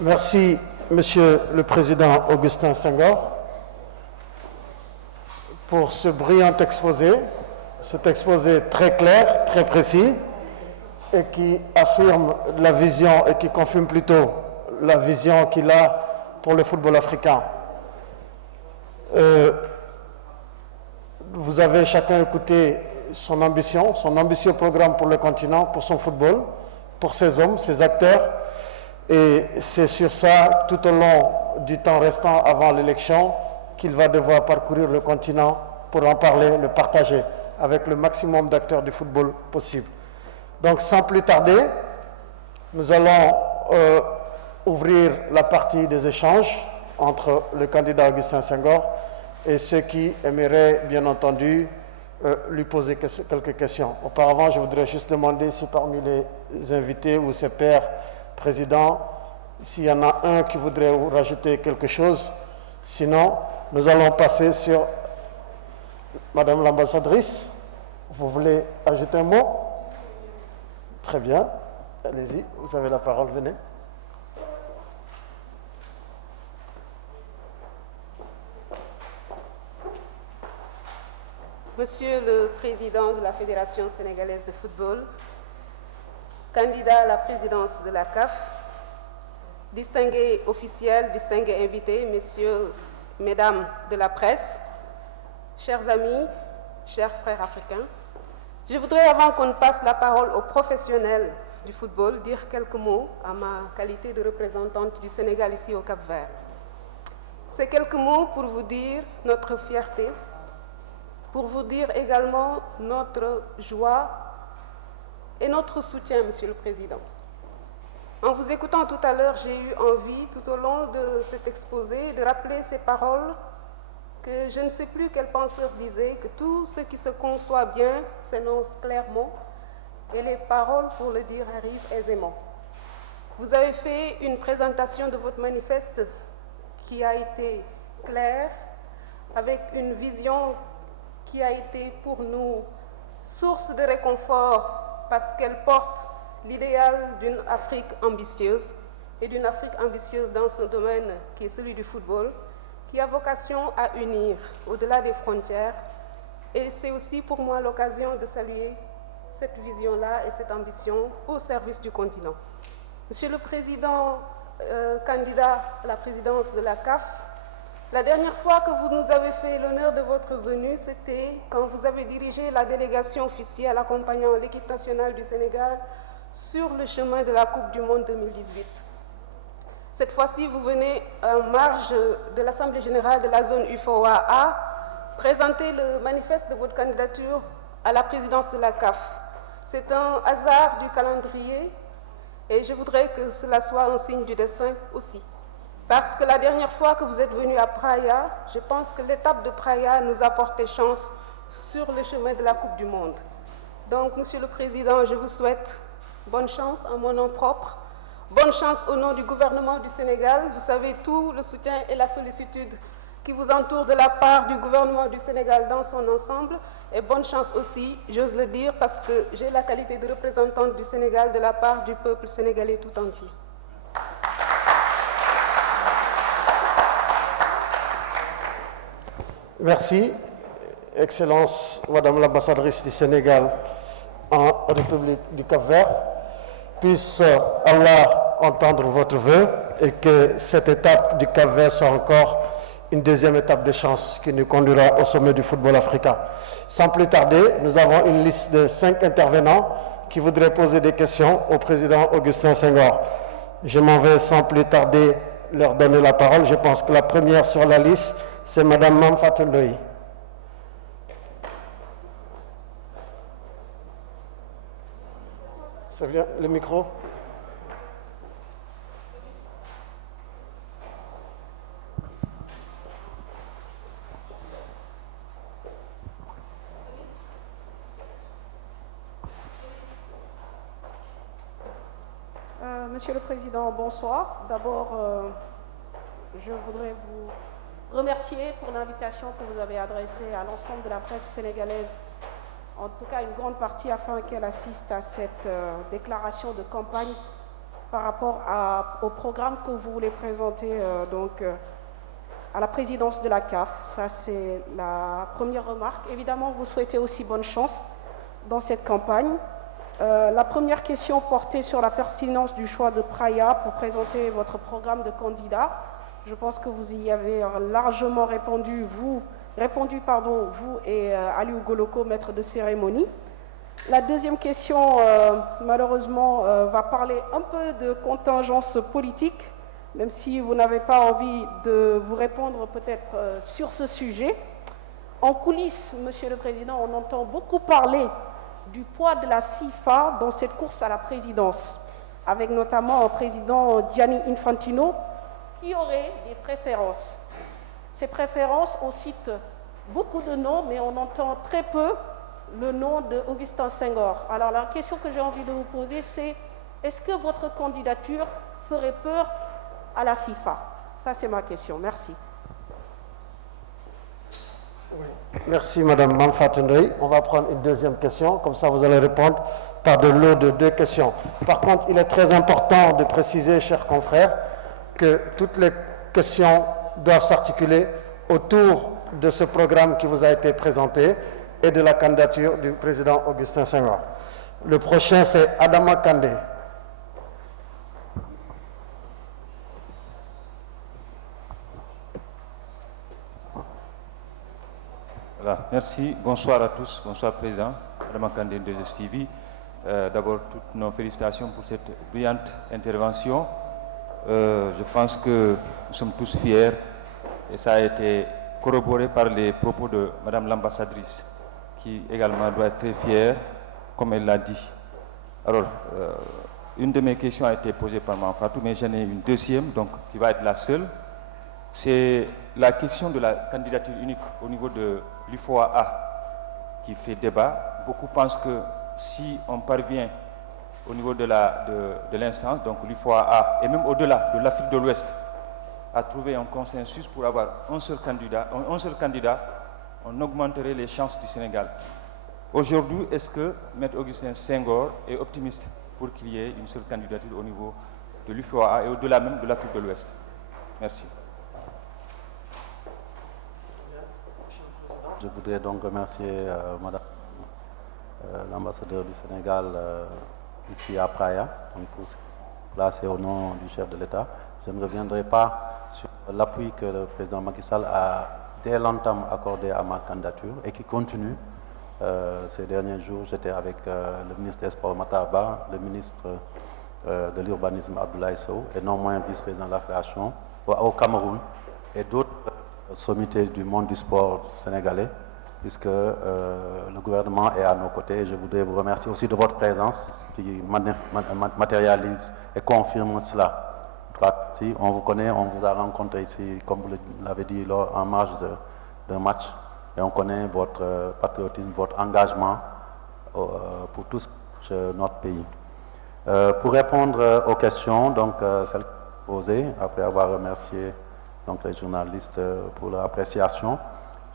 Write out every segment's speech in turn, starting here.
Merci, Monsieur le Président Augustin Senghor, pour ce brillant exposé, cet exposé très clair, très précis, et qui affirme la vision et qui confirme plutôt la vision qu'il a pour le football africain. Vous avez chacun écouté son ambition, son ambitieux programme pour le continent, pour son football, pour ses hommes, ses acteurs. Et c'est sur ça, tout au long du temps restant avant l'élection, qu'il va devoir parcourir le continent pour en parler, le partager avec le maximum d'acteurs du football possible. Donc sans plus tarder, nous allons ouvrir la partie des échanges entre le candidat Augustin Senghor et ceux qui aimeraient, bien entendu, lui poser quelques questions. Auparavant, je voudrais juste demander si parmi les invités ou ses pairs présidents, s'il y en a un qui voudrait rajouter quelque chose. Sinon, nous allons passer sur Madame l'ambassadrice. Vous voulez ajouter un mot? Très bien. Allez-y, vous avez la parole, venez. Monsieur le Président de la Fédération sénégalaise de football, candidat à la présidence de la CAF, distingués officiels, distingués invités, messieurs, mesdames de la presse, chers amis, chers frères africains, je voudrais, avant qu'on ne passe la parole aux professionnels du football, dire quelques mots à ma qualité de représentante du Sénégal ici au Cap-Vert. Ces quelques mots pour vous dire notre fierté, pour vous dire également notre joie et notre soutien, Monsieur le Président. En vous écoutant tout à l'heure, j'ai eu envie, tout au long de cet exposé, de rappeler ces paroles que je ne sais plus quel penseur disait, que tout ce qui se conçoit bien s'énonce clairement et les paroles pour le dire arrivent aisément. Vous avez fait une présentation de votre manifeste qui a été claire, avec une vision qui a été pour nous source de réconfort parce qu'elle porte l'idéal d'une Afrique ambitieuse et d'une Afrique ambitieuse dans ce domaine qui est celui du football, qui a vocation à unir au-delà des frontières. Et c'est aussi pour moi l'occasion de saluer cette vision-là et cette ambition au service du continent. Monsieur le Président, candidat à la présidence de la CAF, la dernière fois que vous nous avez fait l'honneur de votre venue, c'était quand vous avez dirigé la délégation officielle accompagnant l'équipe nationale du Sénégal sur le chemin de la Coupe du Monde 2018. Cette fois-ci, vous venez en marge de l'Assemblée générale de la zone UFOA présenter le manifeste de votre candidature à la présidence de la CAF. C'est un hasard du calendrier et je voudrais que cela soit un signe du destin aussi. Parce que la dernière fois que vous êtes venu à Praia, je pense que l'étape de Praia nous a porté chance sur le chemin de la Coupe du Monde. Donc, Monsieur le Président, je vous souhaite bonne chance en mon nom propre, bonne chance au nom du gouvernement du Sénégal. Vous savez tout le soutien et la sollicitude qui vous entourent de la part du gouvernement du Sénégal dans son ensemble. Et bonne chance aussi, j'ose le dire, parce que j'ai la qualité de représentante du Sénégal de la part du peuple sénégalais tout entier. Merci, Excellence, Madame l'ambassadrice du Sénégal en République du Cap-Vert. Puisse Allah entendre votre vœu et que cette étape du Cap-Vert soit encore une deuxième étape de chance qui nous conduira au sommet du football africain. Sans plus tarder, nous avons une liste de 5 intervenants qui voudraient poser des questions au président Augustin Senghor. Je m'en vais sans plus tarder leur donner la parole. Je pense que la première sur la liste, c'est Madame Mame Fatou Ndoye. Ça vient, le micro. Monsieur le Président, bonsoir. D'abord, je voudrais vous remercier pour l'invitation que vous avez adressée à l'ensemble de la presse sénégalaise, en tout cas une grande partie, afin qu'elle assiste à cette déclaration de campagne par rapport au programme que vous voulez présenter à la présidence de la CAF. Ça, c'est la première remarque. Évidemment, vous souhaitez aussi bonne chance dans cette campagne. La première question portait sur la pertinence du choix de Praia pour présenter votre programme de candidat. Je pense que vous y avez largement répondu, vous et Aliou Goloko, maître de cérémonie. La deuxième question, malheureusement, va parler un peu de contingence politique, même si vous n'avez pas envie de vous répondre peut-être sur ce sujet. En coulisses, Monsieur le Président, on entend beaucoup parler du poids de la FIFA dans cette course à la présidence, avec notamment un président Gianni Infantino qui aurait des préférences. Ces préférences, on cite beaucoup de noms, mais on entend très peu le nom d'Augustin Senghor. Alors la question que j'ai envie de vous poser, c'est est-ce que votre candidature ferait peur à la FIFA? Ça, c'est ma question. Merci. Oui. Merci, Madame Mamfatundoy. On va prendre une deuxième question, comme ça vous allez répondre par de lot de 2 questions. Par contre, il est très important de préciser, chers confrères, que toutes les questions doivent s'articuler autour de ce programme qui vous a été présenté et de la candidature du président Augustin Senghor. Le prochain, c'est Adama Kandé. Voilà, merci. Bonsoir à tous. Bonsoir, Président. Adama Kandé de STV. D'abord, toutes nos félicitations pour cette brillante intervention. Je pense que nous sommes tous fiers et ça a été corroboré par les propos de Madame l'ambassadrice qui également doit être très fière, comme elle l'a dit. Alors, une de mes questions a été posée par Mme Fatou, mais j'en ai une deuxième, donc qui va être la seule. C'est la question de la candidature unique au niveau de l'UFOA qui fait débat. Beaucoup pensent que si on parvient au niveau de l'instance, donc l'UFOA et même au-delà de l'Afrique de l'Ouest, à trouver un consensus pour avoir un seul candidat, on augmenterait les chances du Sénégal. Aujourd'hui, est-ce que M. Augustin Senghor est optimiste pour qu'il y ait une seule candidature au niveau de l'UFOA et au-delà même de l'Afrique de l'Ouest? Merci. Je voudrais donc remercier Madame l'ambassadeur du Sénégal ici à Praia, donc pour se placer au nom du chef de l'État. Je ne reviendrai pas sur l'appui que le président Macky Sall a dès longtemps accordé à ma candidature et qui continue. Ces derniers jours, j'étais avec le ministre des Sports Matarba, le ministre de l'Urbanisme Abdoulaye Sow et non moins vice-président de la Fédération au Cameroun et d'autres sommités du monde du sport sénégalais, puisque le gouvernement est à nos côtés. Je voudrais vous remercier aussi de votre présence qui matérialise et confirme cela. Si on vous connaît, on vous a rencontré ici, comme vous l'avez dit, en marge d'un match, et on connaît votre patriotisme, votre engagement pour tous notre pays. Pour répondre aux questions, donc celles posées, après avoir remercié donc, les journalistes pour leur appréciation,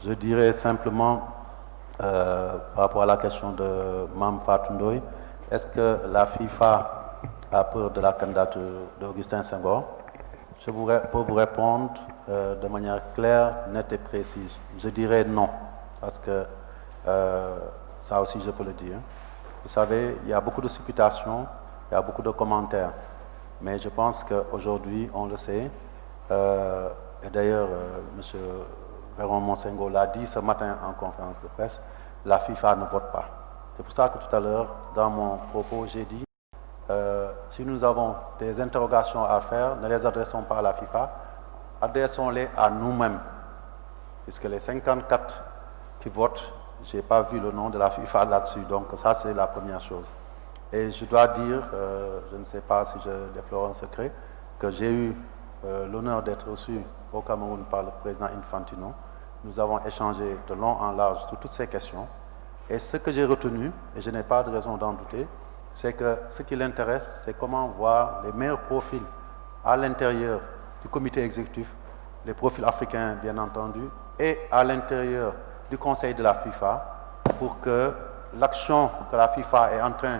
je dirais simplement, par rapport à la question de Mme Fatou, est-ce que la FIFA a peur de la candidature d'Augustin Senghor? Je peux vous répondre de manière claire, nette et précise. Je dirais non, parce que ça aussi je peux le dire. Vous savez, il y a beaucoup de supputations, il y a beaucoup de commentaires, mais je pense qu'aujourd'hui, on le sait, et d'ailleurs, M. Véron Monsengo l'a dit ce matin en conférence de presse, la FIFA ne vote pas. C'est pour ça que tout à l'heure, dans mon propos, j'ai dit si nous avons des interrogations à faire, ne les adressons pas à la FIFA, adressons-les à nous-mêmes. Puisque les 54 qui votent, je n'ai pas vu le nom de la FIFA là-dessus. Donc ça, c'est la première chose. Et je dois dire, je ne sais pas si je déflore un secret, que j'ai eu l'honneur d'être reçu au Cameroun par le président Infantino. Nous avons échangé de long en large sur toutes ces questions. Et ce que j'ai retenu, et je n'ai pas de raison d'en douter, c'est que ce qui l'intéresse, c'est comment voir les meilleurs profils à l'intérieur du comité exécutif, les profils africains bien entendu, et à l'intérieur du conseil de la FIFA, pour que l'action que la FIFA est en train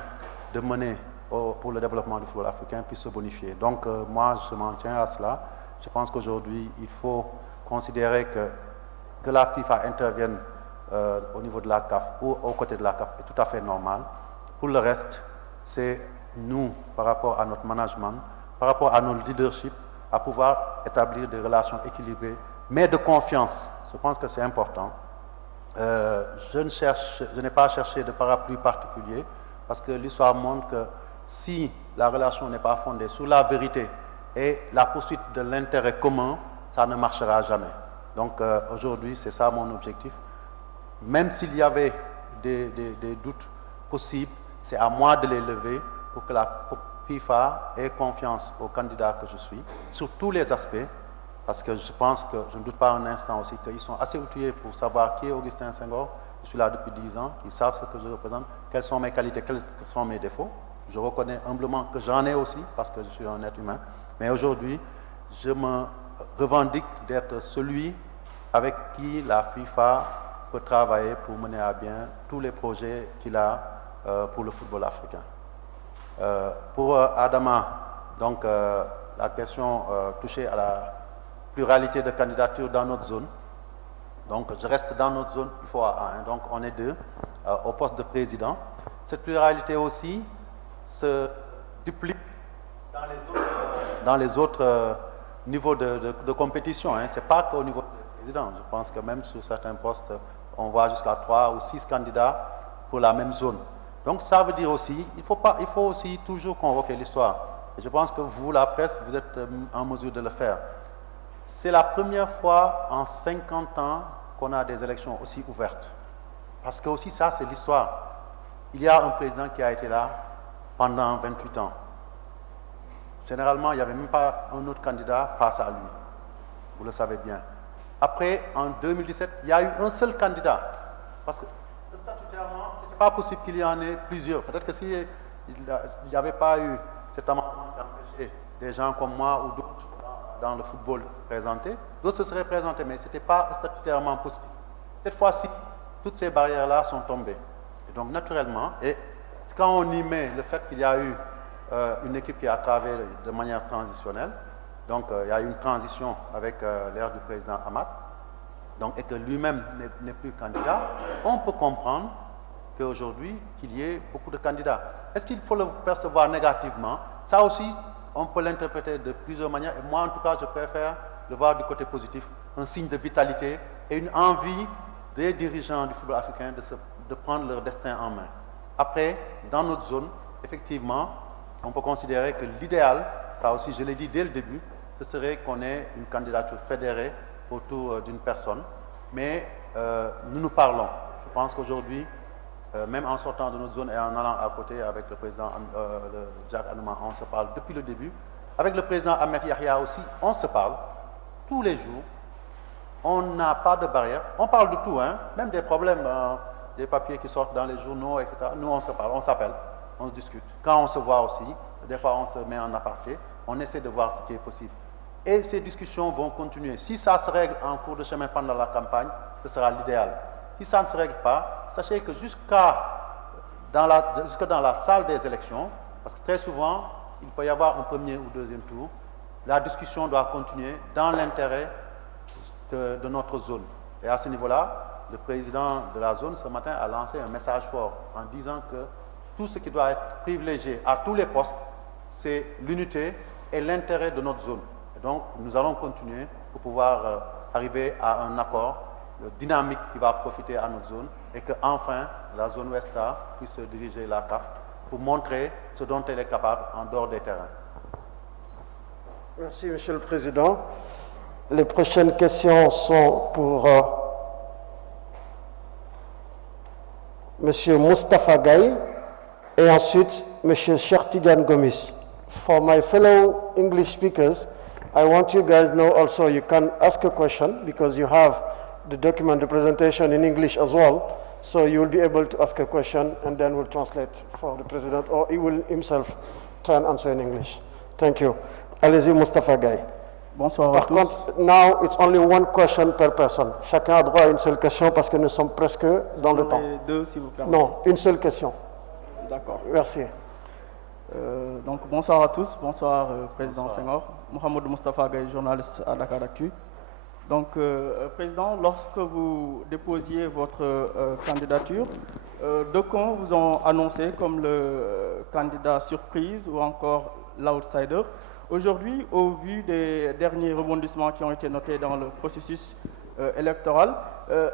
de mener pour le développement du football africain puisse se bonifier. Donc moi, je m'en tiens à cela. Je pense qu'aujourd'hui, il faut considérer que la FIFA intervienne au niveau de la CAF ou aux côtés de la CAF est tout à fait normal. Pour le reste, c'est nous, par rapport à notre management, par rapport à notre leadership, à pouvoir établir des relations équilibrées, mais de confiance. Je pense que c'est important. Je n'ai pas cherché de parapluie particulier, parce que l'histoire montre que si la relation n'est pas fondée sur la vérité et la poursuite de l'intérêt commun, ça ne marchera jamais. Donc aujourd'hui, c'est ça mon objectif. Même s'il y avait des doutes possibles, c'est à moi de les lever pour que la FIFA ait confiance aux candidats que je suis, sur tous les aspects, parce que je pense que, je ne doute pas un instant aussi, qu'ils sont assez outillés pour savoir qui est Augustin Senghor. Je suis là depuis 10 ans, qu'ils savent ce que je représente, quelles sont mes qualités, quels sont mes défauts. Je reconnais humblement que j'en ai aussi, parce que je suis un être humain. Mais aujourd'hui, je me revendique d'être celui avec qui la FIFA peut travailler pour mener à bien tous les projets qu'il a pour le football africain. Pour Adama, donc la question touchée à la pluralité de candidatures dans notre zone. Donc je reste dans notre zone UFOA1, donc on est 2 au poste de président. Cette pluralité aussi se duplique dans les autres niveaux de compétition. Hein. Ce n'est pas qu'au niveau du président. Je pense que même sur certains postes, on voit jusqu'à 3 ou 6 candidats pour la même zone. Donc ça veut dire aussi, il faut aussi toujours convoquer l'histoire. Et je pense que vous, la presse, vous êtes en mesure de le faire. C'est la première fois en 50 ans qu'on a des élections aussi ouvertes. Parce que aussi ça, c'est l'histoire. Il y a un président qui a été là pendant 28 ans. Généralement, il n'y avait même pas un autre candidat face à lui. Vous le savez bien. Après, en 2017, il y a eu un seul candidat. Parce que statutairement, ce n'était pas possible qu'il y en ait plusieurs. Peut-être que s'il n'y avait pas eu cet amendement qui empêchait des gens comme moi ou d'autres dans le football de se présenter, d'autres se seraient présentés, mais ce n'était pas statutairement possible. Cette fois-ci, toutes ces barrières-là sont tombées. Et donc, naturellement, et quand on y met le fait qu'il y a eu une équipe qui a travaillé de manière transitionnelle, donc il y a eu une transition avec l'ère du président Hamad, donc, et que lui-même n'est plus candidat, on peut comprendre qu'aujourd'hui, qu'il y ait beaucoup de candidats. Est-ce qu'il faut le percevoir négativement? Ça aussi, on peut l'interpréter de plusieurs manières. Et moi, en tout cas, je préfère le voir du côté positif, un signe de vitalité et une envie des dirigeants du football africain de prendre leur destin en main. Après, dans notre zone, effectivement, on peut considérer que l'idéal, ça aussi je l'ai dit dès le début, ce serait qu'on ait une candidature fédérée autour d'une personne. Mais nous parlons. Je pense qu'aujourd'hui, même en sortant de notre zone et en allant à côté avec le président Jack Anouma, on se parle depuis le début. Avec le président Ahmed Yahya aussi, on se parle tous les jours. On n'a pas de barrière. On parle de tout, hein, même des problèmes, des papiers qui sortent dans les journaux, etc. Nous, on se parle, on s'appelle, on se discute. Quand on se voit aussi, des fois on se met en aparté, on essaie de voir ce qui est possible. Et ces discussions vont continuer. Si ça se règle en cours de chemin pendant la campagne, ce sera l'idéal. Si ça ne se règle pas, sachez que jusque dans la salle des élections, parce que très souvent, il peut y avoir un premier ou deuxième tour, la discussion doit continuer dans l'intérêt de notre zone. Et à ce niveau-là, le président de la zone, ce matin, a lancé un message fort en disant que tout ce qui doit être privilégié à tous les postes, c'est l'unité et l'intérêt de notre zone. Et donc, nous allons continuer pour pouvoir arriver à un accord dynamique qui va profiter à notre zone et que enfin la zone Ouest-A puisse diriger la CAF pour montrer ce dont elle est capable en dehors des terrains. Merci, Monsieur le Président. Les prochaines questions sont pour Monsieur Moustapha Gaye et ensuite Monsieur Chertigan Gomis. For my fellow English speakers, I want you guys to know also you can ask a question because you have the document, the presentation in English as well. So you will be able to ask a question and then we'll translate for the President or he will himself try and answer in English. Thank you. Allez-y, Moustapha Gaye. Bonsoir à tous. Par contre, now it's only one question per person. Chacun a droit à une seule question parce que nous sommes presque dans le temps. Deux, s'il vous permettez. Non, une seule question. D'accord. Merci. Donc bonsoir à tous, bonsoir Président Senghor, Mohamed Moustapha Gaye, journaliste à Dakaractu. Donc Président, lorsque vous déposiez votre candidature, d'aucuns vous ont annoncé comme le candidat surprise ou encore l'outsider. Aujourd'hui, au vu des derniers rebondissements qui ont été notés dans le processus électoral,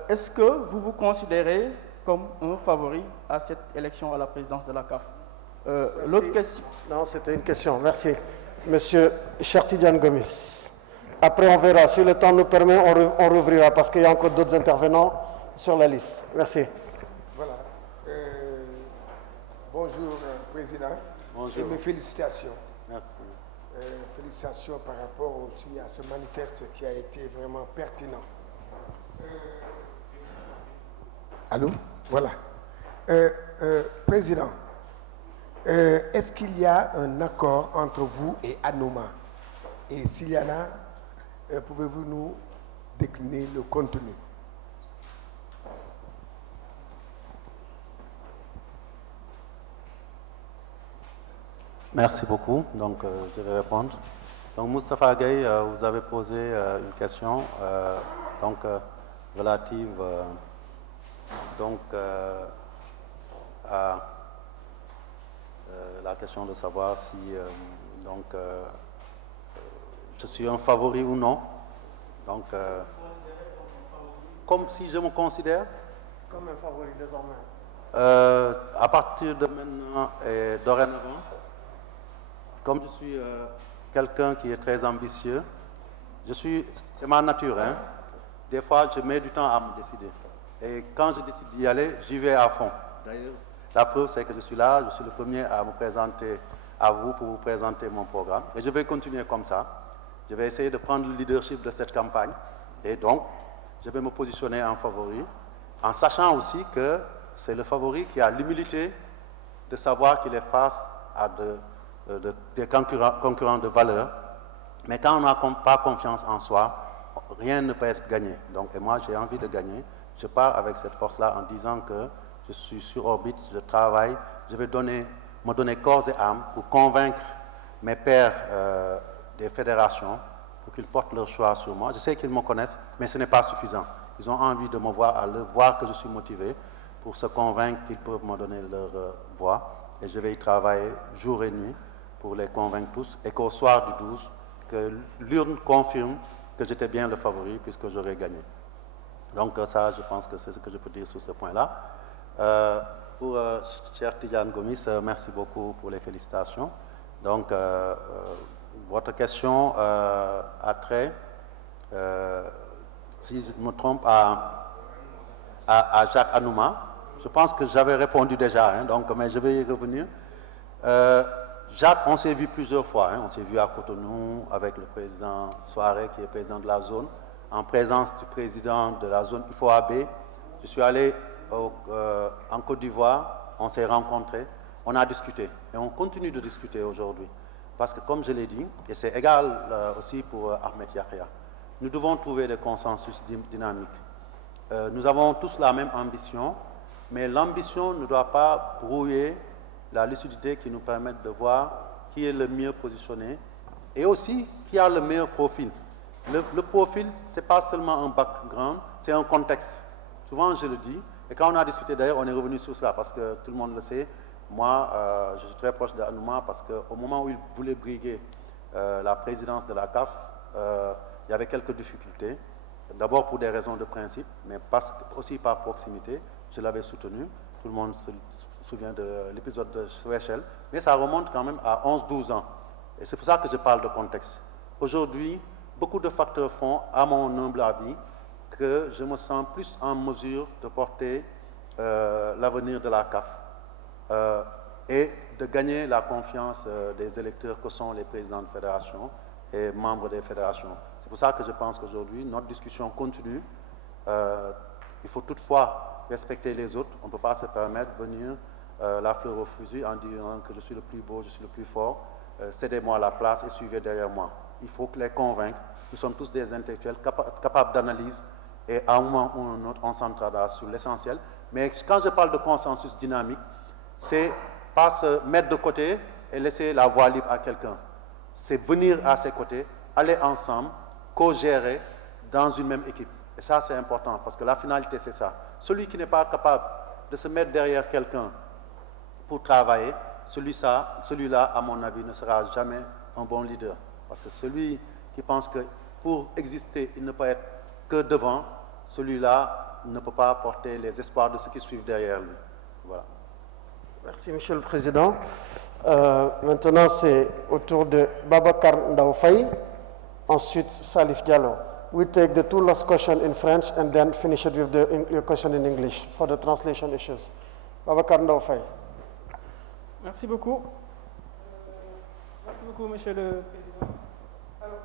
est-ce que vous vous considérez comme un favori à cette élection à la présidence de la CAF? L'autre question. Non, c'était une question. Merci. Monsieur Chertidiane Gomis. Après, on verra. Si le temps nous permet, on rouvrira parce qu'il y a encore d'autres intervenants sur la liste. Merci. Voilà. Bonjour, Président. Bonjour. Et mes félicitations. Merci. Félicitations par rapport aussi à ce manifeste qui a été vraiment pertinent. Allô? Voilà. Président, est-ce qu'il y a un accord entre vous et Anouma? Et s'il y en a, pouvez-vous nous décliner le contenu? Merci beaucoup. Donc, je vais répondre. Donc, Moustapha Gaye, vous avez posé une question relative à la question de savoir si je suis un favori ou non. Donc, comme si je me considère comme un favori désormais. À partir de maintenant et dorénavant, comme je suis quelqu'un qui est très ambitieux, c'est ma nature, hein. Des fois, je mets du temps à me décider. Et quand je décide d'y aller, j'y vais à fond. D'ailleurs, la preuve, c'est que je suis là, je suis le premier à me présenter à vous pour vous présenter mon programme. Et je vais continuer comme ça. Je vais essayer de prendre le leadership de cette campagne. Et donc, je vais me positionner en favori, en sachant aussi que c'est le favori qui a l'humilité de savoir qu'il est face à des concurrents de valeur. Mais quand on n'a pas confiance en soi, rien ne peut être gagné. Donc, et moi, j'ai envie de gagner. Je pars avec cette force-là en disant que je suis sur orbite, je travaille, je vais me donner corps et âme pour convaincre mes pairs des fédérations pour qu'ils portent leur choix sur moi. Je sais qu'ils me connaissent, mais ce n'est pas suffisant. Ils ont envie de me voir que je suis motivé pour se convaincre qu'ils peuvent me donner leur voix. Et je vais y travailler jour et nuit pour les convaincre tous et qu'au soir du 12, que l'urne confirme que j'étais bien le favori puisque j'aurais gagné. Donc ça, je pense que c'est ce que je peux dire sur ce point-là. Pour cher Tidjane Gomis, merci beaucoup pour les félicitations. Donc, votre question a trait, si je me trompe, à Jacques Anouma. Je pense que j'avais répondu déjà, hein, donc, mais je vais y revenir. Jacques, on s'est vu plusieurs fois. Hein, on s'est vu à Cotonou avec le président Soare, qui est président de la zone, en présence du président de la zone IFOAB. Je suis allé en Côte d'Ivoire, on s'est rencontrés, on a discuté et on continue de discuter aujourd'hui. Parce que comme je l'ai dit, et c'est égal aussi pour Ahmed Yahya, nous devons trouver des consensus dynamiques. Nous avons tous la même ambition, mais l'ambition ne doit pas brouiller la lucidité qui nous permet de voir qui est le mieux positionné et aussi qui a le meilleur profil. Le profil, ce n'est pas seulement un background, c'est un contexte. Souvent, je le dis, et quand on a discuté d'ailleurs, on est revenu sur cela parce que tout le monde le sait. Moi, je suis très proche d'Anouma parce qu'au moment où il voulait briguer la présidence de la CAF, il y avait quelques difficultés. D'abord pour des raisons de principe, mais aussi par proximité. Je l'avais soutenu. Tout le monde se souvient de l'épisode de Seychelles. Mais ça remonte quand même à 11-12 ans. Et c'est pour ça que je parle de contexte. Aujourd'hui, beaucoup de facteurs font, à mon humble avis, que je me sens plus en mesure de porter l'avenir de la CAF et de gagner la confiance des électeurs que sont les présidents de fédération et membres des fédérations. C'est pour ça que je pense qu'aujourd'hui, notre discussion continue. Il faut toutefois respecter les autres. On ne peut pas se permettre de venir la fleur au fusil en disant que je suis le plus beau, je suis le plus fort. Cédez-moi la place et suivez derrière moi. Il faut les convaincre. Nous sommes tous des intellectuels capables d'analyse et à un moment ou à un autre, on s'entendra sur l'essentiel. Mais quand je parle de consensus dynamique, c'est pas se mettre de côté et laisser la voie libre à quelqu'un. C'est venir à ses côtés, aller ensemble, co-gérer dans une même équipe. Et ça, c'est important, parce que la finalité, c'est ça. Celui qui n'est pas capable de se mettre derrière quelqu'un pour travailler, celui-là, à mon avis, ne sera jamais un bon leader. Parce que celui qui pense que pour exister, il ne peut être que devant, celui-là ne peut pas porter les espoirs de ceux qui suivent derrière lui. Voilà. Merci, Monsieur le Président. Maintenant, c'est au tour de Babacar Ndaoufay, ensuite Salif Diallo. We take the two last questions in French and then finish it with the question in English for the translation issues. Babacar Ndaoufay. Merci beaucoup. Merci beaucoup, Monsieur le Président. Alors,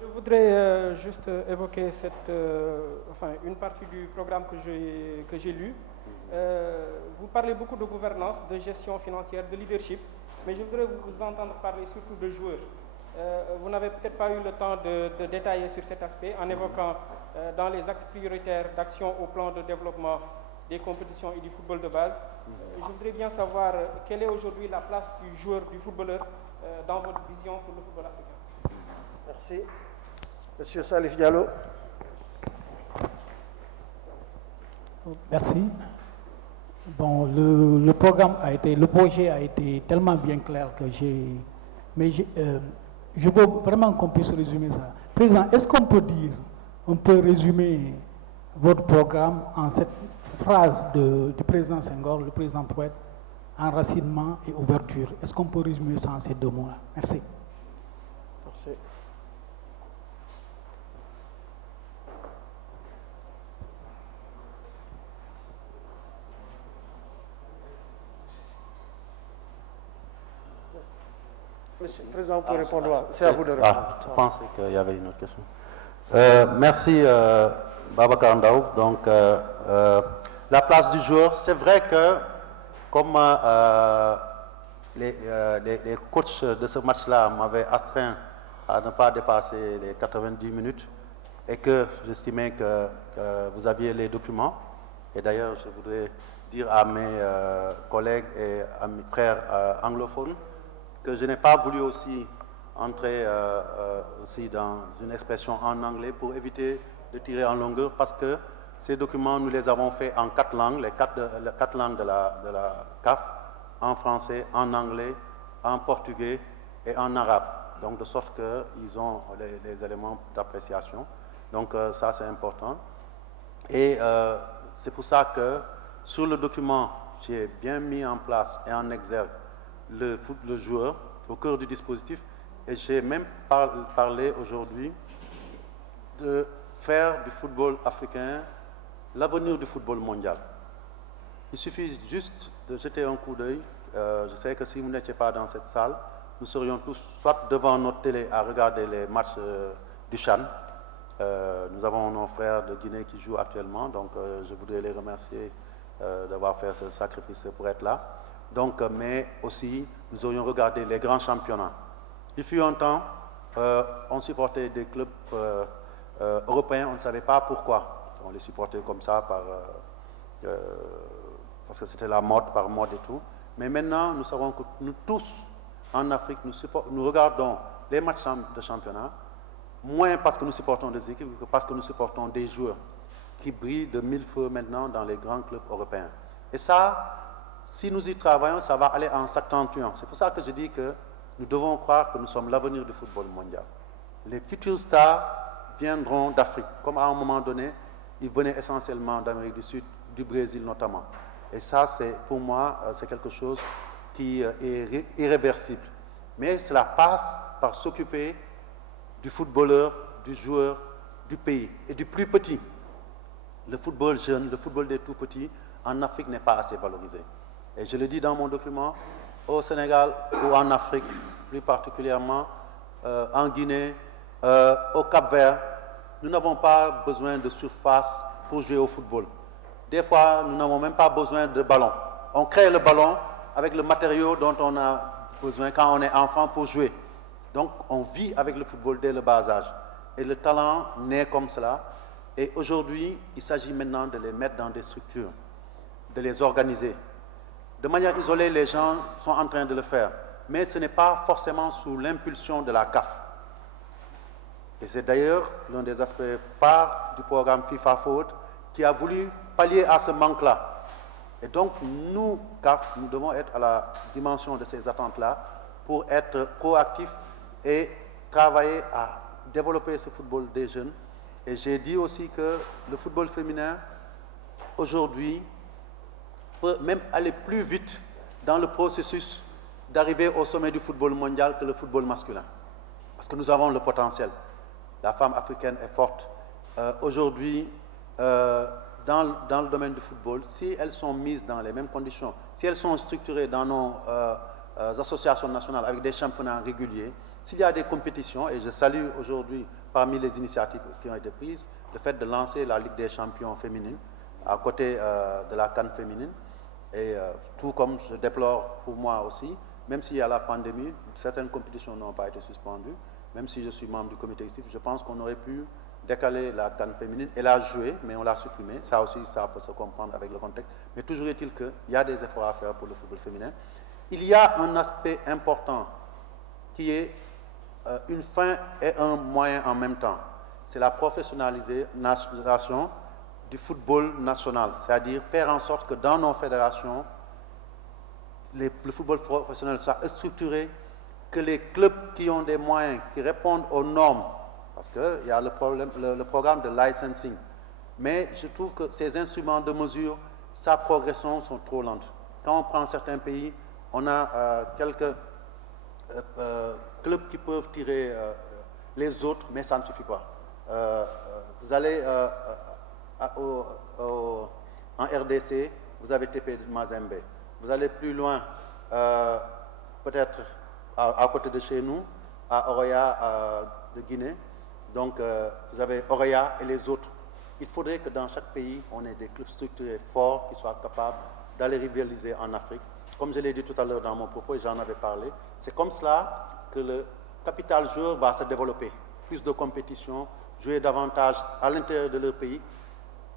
je voudrais juste évoquer une partie du programme que j'ai lu. Vous parlez beaucoup de gouvernance, de gestion financière, de leadership, mais je voudrais vous entendre parler surtout de joueurs. Vous n'avez peut-être pas eu le temps de détailler sur cet aspect en évoquant dans les axes prioritaires d'action au plan de développement des compétitions et du football de base. Je voudrais bien savoir quelle est aujourd'hui la place du joueur, du footballeur dans votre vision pour le football africain. Merci. Monsieur Salif Diallo. Merci. Bon, le projet a été tellement bien clair que je veux vraiment qu'on puisse résumer ça. Président, est-ce qu'on peut résumer votre programme en cette phrase du président Senghor, le président Poète, enracinement et ouverture? Est-ce qu'on peut résumer ça en ces deux mots-là? Merci. Merci. Monsieur le Président, pour répondre, c'est à vous de répondre. Je pensais qu'il y avait une autre question. Merci Babacar Ndaw. Donc, la place du joueur, c'est vrai que comme les coachs de ce match-là m'avaient astreint à ne pas dépasser les 90 minutes et que j'estimais que vous aviez les documents. Et d'ailleurs, je voudrais dire à mes collègues et à mes frères anglophones que je n'ai pas voulu aussi entrer aussi dans une expression en anglais pour éviter de tirer en longueur, parce que ces documents, nous les avons faits en 4 langues, les quatre langues de la CAF, en français, en anglais, en portugais et en arabe. Donc de sorte qu'ils ont les éléments d'appréciation. Donc ça, c'est important. Et c'est pour ça que sur le document, j'ai bien mis en place et en exergue le joueur au cœur du dispositif, et j'ai même parlé aujourd'hui de faire du football africain l'avenir du football mondial. Il suffit juste de jeter un coup d'œil. Je sais que si vous n'étiez pas dans cette salle, nous serions tous soit devant notre télé à regarder les matchs du CHAN. Nous avons nos frères de Guinée qui jouent actuellement, donc je voudrais les remercier d'avoir fait ce sacrifice pour être là. Donc, mais aussi, nous aurions regardé les grands championnats. Il fut un temps, on supportait des clubs européens, on ne savait pas pourquoi. On les supportait comme ça parce que c'était la mode, par mode et tout. Mais maintenant, nous savons que nous tous, en Afrique, nous regardons les matchs de championnat, moins parce que nous supportons des équipes que parce que nous supportons des joueurs qui brillent de mille feux maintenant dans les grands clubs européens. Et ça, si nous y travaillons, ça va aller en s'accentuant. C'est pour ça que je dis que nous devons croire que nous sommes l'avenir du football mondial. Les futurs stars viendront d'Afrique. Comme à un moment donné, ils venaient essentiellement d'Amérique du Sud, du Brésil notamment. Et ça, pour moi, c'est quelque chose qui est irréversible. Mais cela passe par s'occuper du footballeur, du joueur, du pays et du plus petit. Le football jeune, le football des tout petits, en Afrique n'est pas assez valorisé. Et je le dis dans mon document, au Sénégal ou en Afrique, plus particulièrement en Guinée, au Cap-Vert, nous n'avons pas besoin de surface pour jouer au football. Des fois, nous n'avons même pas besoin de ballon. On crée le ballon avec le matériau dont on a besoin quand on est enfant pour jouer. Donc, on vit avec le football dès le bas âge. Et le talent naît comme cela. Et aujourd'hui, il s'agit maintenant de les mettre dans des structures, de les organiser. De manière isolée, les gens sont en train de le faire. mais ce n'est pas forcément sous l'impulsion de la CAF. Et c'est d'ailleurs l'un des aspects phares du programme FIFA Forward qui a voulu pallier à ce manque-là. Et donc, nous, CAF, nous devons être à la dimension de ces attentes-là pour être proactifs et travailler à développer ce football des jeunes. Et j'ai dit aussi que le football féminin, aujourd'hui, peut même aller plus vite dans le processus d'arriver au sommet du football mondial que le football masculin. Parce que nous avons le potentiel. La femme africaine est forte. Aujourd'hui, dans le domaine du football, si elles sont mises dans les mêmes conditions, si elles sont structurées dans nos associations nationales avec des championnats réguliers, s'il y a des compétitions, et je salue aujourd'hui parmi les initiatives qui ont été prises, le fait de lancer la Ligue des champions féminines à côté de la CAN féminine, et tout comme je déplore pour moi aussi, même s'il y a la pandémie, certaines compétitions n'ont pas été suspendues, même si je suis membre du comité exécutif, je pense qu'on aurait pu décaler la CAN féminine et la jouer, mais on l'a supprimée. Ça aussi, ça peut se comprendre avec le contexte. Mais toujours est-il qu'il y a des efforts à faire pour le football féminin. Il y a un aspect important qui est une fin et un moyen en même temps. C'est la professionnalisation du football national. C'est-à-dire faire en sorte que dans nos fédérations, le football professionnel soit structuré, que les clubs qui ont des moyens, qui répondent aux normes, parce qu'il y a le programme de licensing. Mais je trouve que ces instruments de mesure, sa progression sont trop lentes. Quand on prend certains pays, on a quelques clubs qui peuvent tirer les autres, mais ça ne suffit pas. Vous allez en RDC, vous avez TP de Mazembe. Vous allez plus loin, peut-être à côté de chez nous, à Oroya de Guinée. Donc, vous avez Oroya et les autres. Il faudrait que dans chaque pays, on ait des clubs structurés forts qui soient capables d'aller rivaliser en Afrique. Comme je l'ai dit tout à l'heure dans mon propos et j'en avais parlé, c'est comme cela que le capital joueur va se développer. Plus de compétition, jouer davantage à l'intérieur de leur pays,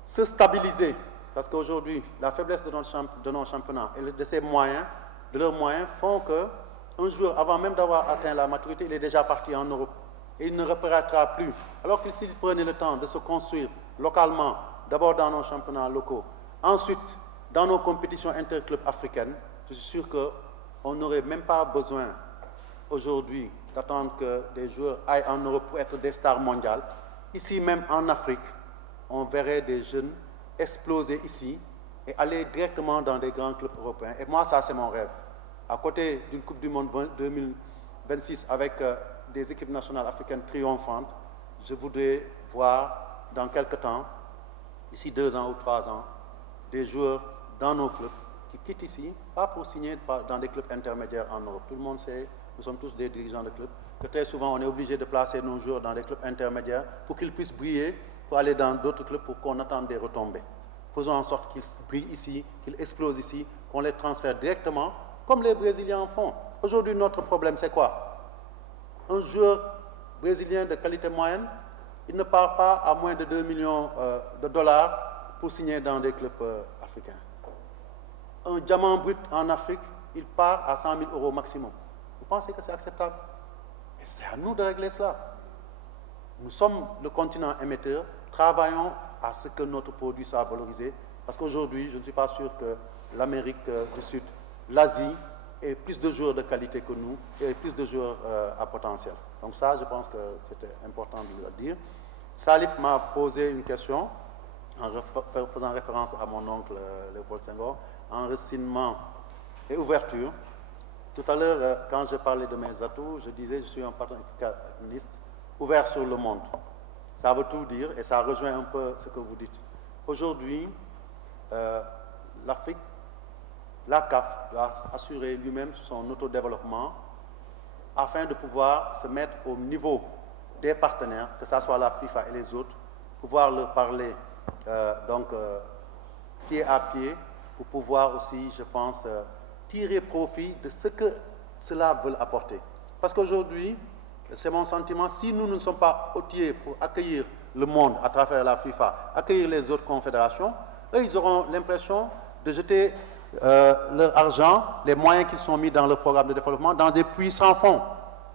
se stabiliser. Parce qu'aujourd'hui, la faiblesse de nos championnats et de leurs moyens font qu'un joueur, avant même d'avoir atteint la maturité, il est déjà parti en Europe. Et il ne reparaîtra plus. Alors que s'il prenait le temps de se construire localement, d'abord dans nos championnats locaux, ensuite dans nos compétitions interclubs africaines, je suis sûr qu'on n'aurait même pas besoin aujourd'hui d'attendre que des joueurs aillent en Europe pour être des stars mondiales. Ici même en Afrique, on verrait des jeunes exploser ici et aller directement dans des grands clubs européens. Et moi, ça, c'est mon rêve. À côté d'une Coupe du Monde 2026 avec des équipes nationales africaines triomphantes, je voudrais voir dans quelques temps, d'ici 2 ans ou 3 ans, des joueurs dans nos clubs qui quittent ici, pas pour signer dans des clubs intermédiaires en Europe. Tout le monde sait, nous sommes tous des dirigeants de clubs, que très souvent on est obligé de placer nos joueurs dans des clubs intermédiaires pour qu'ils puissent briller, pour aller dans d'autres clubs pour qu'on attende des retombées. Faisons en sorte qu'ils brillent ici, qu'ils explosent ici, qu'on les transfère directement, comme les Brésiliens en font. Aujourd'hui, notre problème, c'est quoi? Un joueur brésilien de qualité moyenne, il ne part pas à moins de 2 millions de dollars pour signer dans des clubs africains. Un diamant brut en Afrique, il part à 100 000 euros maximum. Vous pensez que c'est acceptable? Et c'est à nous de régler cela. Nous sommes le continent émetteur, travaillons à ce que notre produit soit valorisé, parce qu'aujourd'hui, je ne suis pas sûr que l'Amérique du Sud, l'Asie, ait plus de joueurs de qualité que nous, et plus de joueurs à potentiel. Donc ça, je pense que c'était important de le dire. Salif m'a posé une question, en faisant référence à mon oncle Léopold Senghor, enracinement et ouverture. Tout à l'heure, quand je parlais de mes atouts, je disais que je suis un panafricaniste ouvert sur le monde. Ça veut tout dire et ça rejoint un peu ce que vous dites. Aujourd'hui, l'Afrique, la CAF doit assurer lui-même son autodéveloppement afin de pouvoir se mettre au niveau des partenaires, que ce soit la FIFA et les autres, pouvoir leur parler pied à pied pour pouvoir aussi, je pense, tirer profit de ce que cela veut apporter. Parce qu'aujourd'hui, c'est mon sentiment, si nous ne sommes pas outillés pour accueillir le monde à travers la FIFA, accueillir les autres confédérations, eux, ils auront l'impression de jeter leur argent, les moyens qui sont mis dans le programme de développement dans des puits sans fond.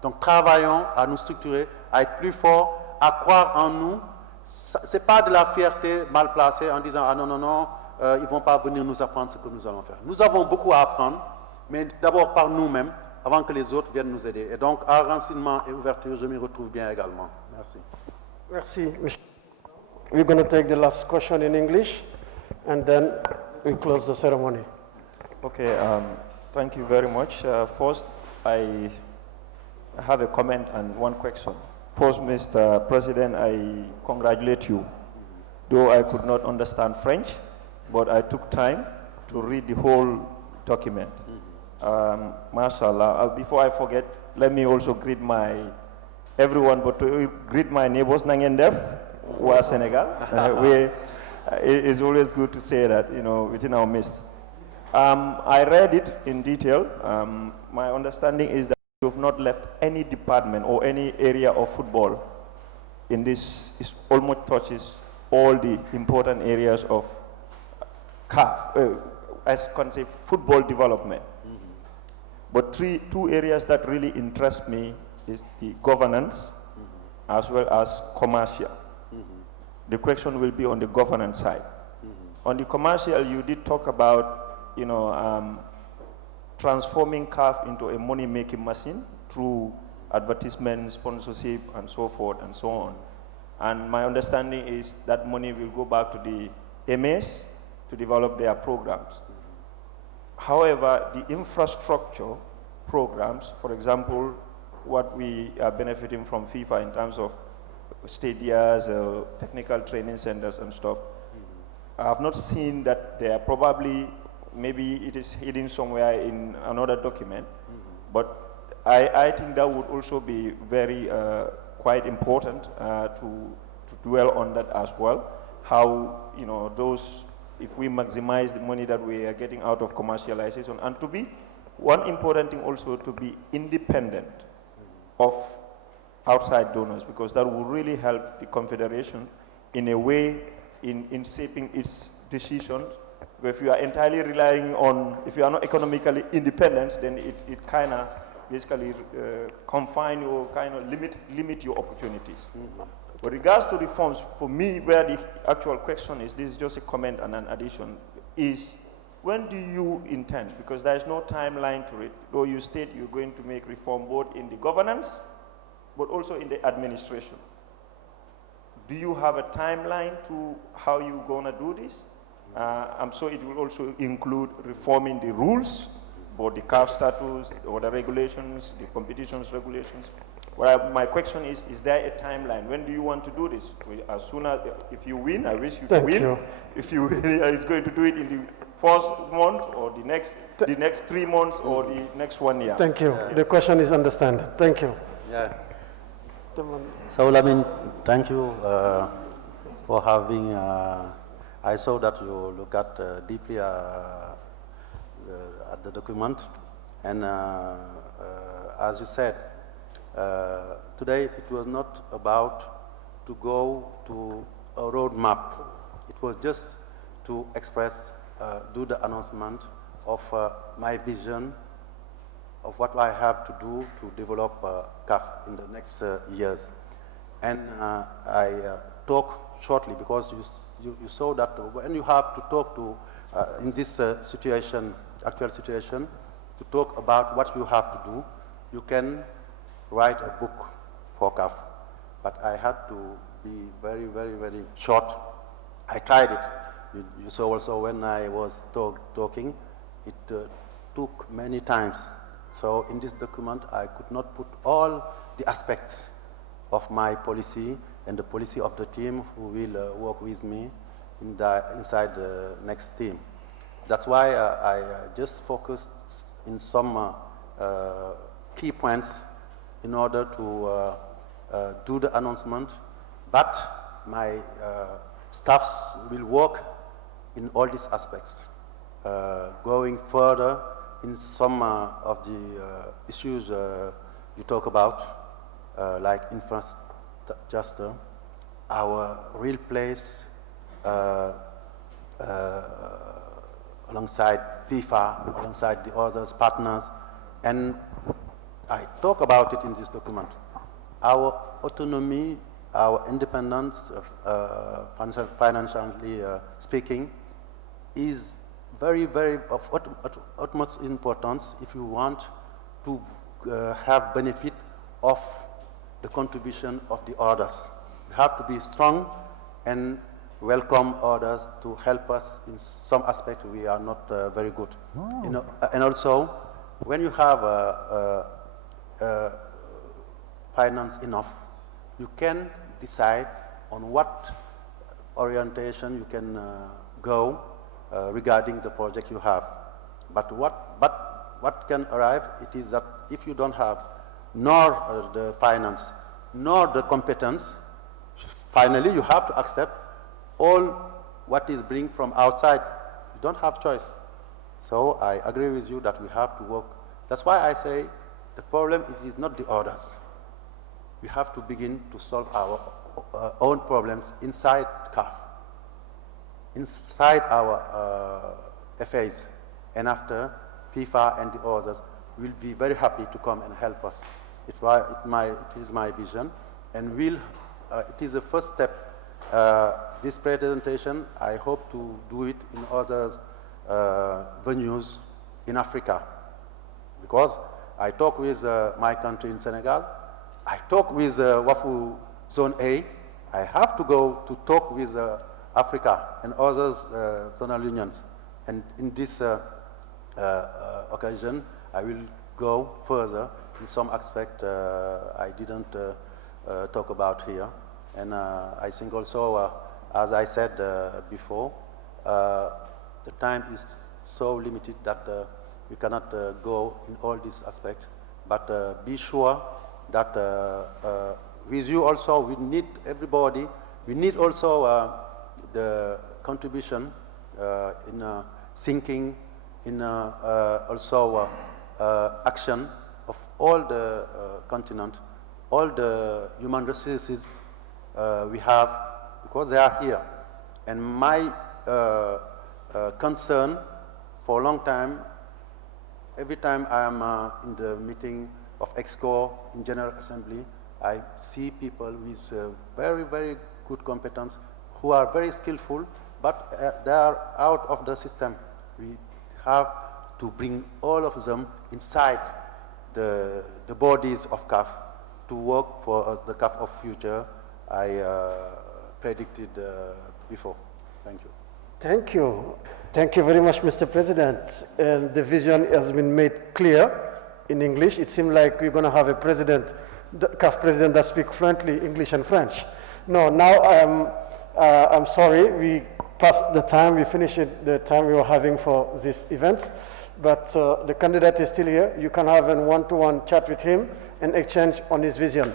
Donc travaillons à nous structurer, à être plus forts, à croire en nous. Ce n'est pas de la fierté mal placée en disant « Ah non, non, non, ils ne vont pas venir nous apprendre ce que nous allons faire ». Nous avons beaucoup à apprendre, mais d'abord par nous-mêmes, avant que les autres viennent nous aider. Et donc, à renseignement et ouverture, je m'y retrouve bien également. Merci. Merci. We're going to take the last question in English, and then we close the ceremony. Okay, thank you very much. First, I have a comment and one question. First, Mr. President, I congratulate you. Though I could not understand French, but I took time to read the whole document. Mashallah. Before I forget, let me also greet everyone, but to greet my neighbors, Nangendef, who are Senegal. It's always good to say that, within our midst. I read it in detail. My understanding is that you have not left any department or any area of football in this. It almost touches all the important areas of CAF, as can say football development. But two areas that really interest me is the governance as well as commercial. The question will be on the governance side. On the commercial, you did talk about transforming CAF into a money-making machine through advertisement, sponsorship, and so forth and so on. And my understanding is that money will go back to the MAs to develop their programs. However, the infrastructure programs, for example, what we are benefiting from FIFA in terms of stadiums, technical training centers and stuff, I have not seen that they are probably, maybe it is hidden somewhere in another document, but I think that would also be very quite important to dwell on that as well. How, those, if we maximize the money that we are getting out of commercialization, and to be, one important thing also to be independent of outside donors, because that will really help the Confederation in a way in shaping its decisions. If you are entirely relying on, if you are not economically independent, then it kind of basically confine you, kind of limit your opportunities. With regards to reforms, for me, where the actual question is, this is just a comment and an addition, is when do you intend, because there is no timeline to it, though you state you're going to make reform both in the governance, but also in the administration. Do you have a timeline to how you're going to do this? I'm sure it will also include reforming the rules, both the CAF status, or the regulations, the competitions regulations. Well, my question is there a timeline? When do you want to do this? As soon as, if you win, I wish you to win. You. If you win, is going to do it in the first month, or the next 3 months, or the next 1 year? Thank you. The question is understood. Thank you. Yeah. So, Lamin, thank you for having, I saw that you look at deeply at the document, and as you said, today it was not about to go to a roadmap. It was just to express, do the announcement of my vision of what I have to do to develop CAF in the next years. And I talk shortly because you saw that when you have to talk to, in this situation, actual situation, to talk about what you have to do, you can write a book for CAF. But I had to be very, very, very short. I tried it. You saw also when I was talking, it took many times. So in this document, I could not put all the aspects of my policy and the policy of the team who will work with me inside the next team. That's why I just focused in some key points in order to do the announcement, but my staffs will work in all these aspects, going further in some of the issues you talk about, like infrastructure, our real place alongside FIFA, alongside the other partners, and I talk about it in this document. Our autonomy, our independence, financially speaking, is very, very of utmost importance if you want to have benefit of the contribution of the others. We have to be strong and welcome others to help us in some aspect we are not very good. You know, and also, when you have finance enough, you can decide on what orientation you can go regarding the project you have. But what can arrive, it is that if you don't have nor the finance, nor the competence, finally you have to accept all what is bring from outside. You don't have choice. So I agree with you that we have to work. That's why I say the problem is not the others. We have to begin to solve our own problems inside CAF, inside our FAs, and after FIFA and the others will be very happy to come and help us. It is my vision, and it is the first step. This presentation, I hope to do it in other venues in Africa, because I talk with my country in Senegal, I talk with WAFU Zone A, I have to go to talk with Africa and other zonal unions, and in this occasion, I will go further in some aspect I didn't talk about here. And I think also, as I said before, the time is so limited that we cannot go in all these aspects. But be sure that with you also, we need everybody. We need also the contribution in thinking, in also action of all the continent, all the human resources we have, because they are here. And my concern for a long time, every time I am in the meeting of EXCO in General Assembly, I see people with very, very good competence who are very skillful, but they are out of the system. We have to bring all of them inside the bodies of CAF to work for the CAF of future I predicted before. Thank you. Thank you. Thank you very much, Mr. President. And the vision has been made clear in English. It seems like we're going to have a president, the CAF president that speaks fluently English and French. No, now I'm sorry, we passed the time, we finished the time we were having for this event, but the candidate is still here. You can have a one-to-one chat with him and exchange on his vision.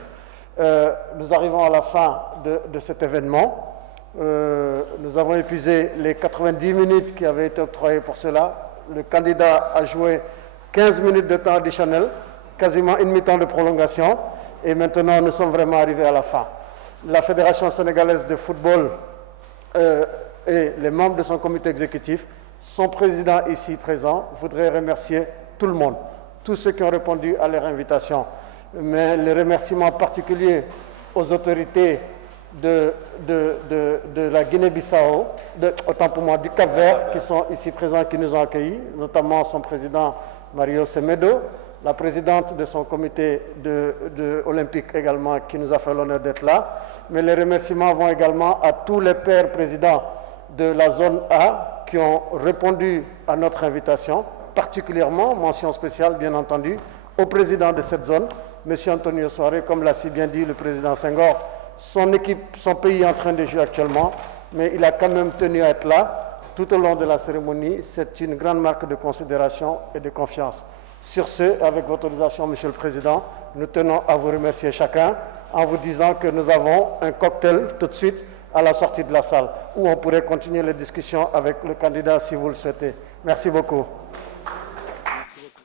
Nous arrivons à la fin de cet événement. Nous avons épuisé les 90 minutes qui avaient été octroyées pour cela. Le candidat a joué 15 minutes de temps additionnel, quasiment une mi-temps de prolongation, et maintenant nous sommes vraiment arrivés à la fin. La Fédération sénégalaise de football et les membres de son comité exécutif, son président ici présent, voudraient remercier tout le monde, tous ceux qui ont répondu à leur invitation. Mais les remerciements particuliers aux autorités de la Guinée-Bissau, autant pour moi du Cap-Vert, qui sont ici présents, qui nous ont accueillis, notamment son président Mario Semedo, la présidente de son comité olympique également, qui nous a fait l'honneur d'être là. Mais les remerciements vont également à tous les pères présidents de la zone A qui ont répondu à notre invitation, particulièrement, mention spéciale bien entendu, au président de cette zone, M. Antonio Soare, comme l'a si bien dit le président Senghor. Son équipe, son pays est en train de jouer actuellement, mais il a quand même tenu à être là tout au long de la cérémonie. C'est une grande marque de considération et de confiance. Sur ce, avec votre autorisation, Monsieur le Président, nous tenons à vous remercier chacun en vous disant que nous avons un cocktail tout de suite à la sortie de la salle, où on pourrait continuer les discussions avec le candidat si vous le souhaitez. Merci beaucoup.